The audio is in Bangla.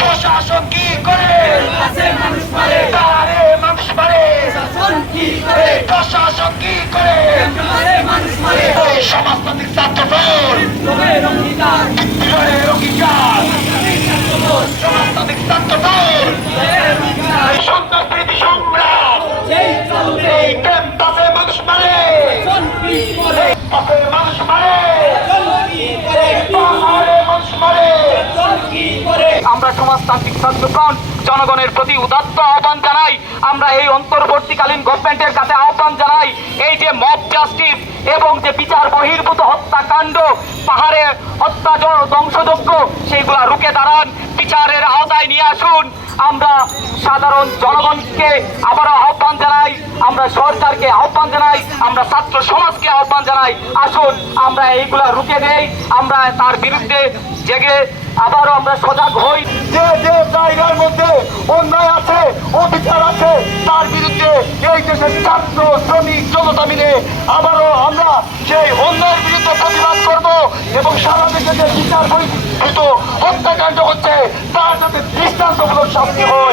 প্রশাসন কি করে মানুষ মারে মানুষ মারে প্রশাসন কি করে সমাজতান্ত্রিক ছাত্রদল অঙ্গীকার সমাজতান্ত্রিক ছাত্রদল সন্ত্রাস বিরোধী সংগ্রাম এই ক্যাম্পাসে মানুষ মারে মানুষ মারে মানুষ মারে। আমরা সমাজতান্ত্রিক ছাত্রফ্রন্ট জনগণের প্রতি উদাত্ত আহ্বান জানাই। আমরা এই অন্তর্বর্তীকালীন গভর্নমেন্টের কাছে আহ্বান জানাই, এই যে মব জাস্টিস এবং যে বিচার বহির্ভূত হত্যাকাণ্ড, পাহাড়ে হত্যা ধ্বংসযজ্ঞ, সেইগুলা রুখে দাঁড়ান, বিচারের আওতায় নিয়ে আসুন। আমরা সাধারণ জনগণকে আবারও আহ্বান জানাই, আমরা সরকারকে আহ্বান জানাই, আমরা ছাত্র সমাজকে আহ্বান জানাই, আসুন আমরা এইগুলা রুখে দেই, আমরা তার বিরুদ্ধে জেগে আবারও আমরা সজাগ হই। যে যে জায়গার মধ্যে অন্যায় আছে, অবিচার আছে, তার বিরুদ্ধে এই দেশের ছাত্র শ্রমিক জনতা মিলে আবারও আমরা সেই অন্যায়ের বিরুদ্ধে প্রতিবাদ করব এবং সারা দেশে যে বিচার বহির্ভূত হত্যাকাণ্ড হচ্ছে তার যাতে দৃষ্টান্তমূলক শাস্তি হয়।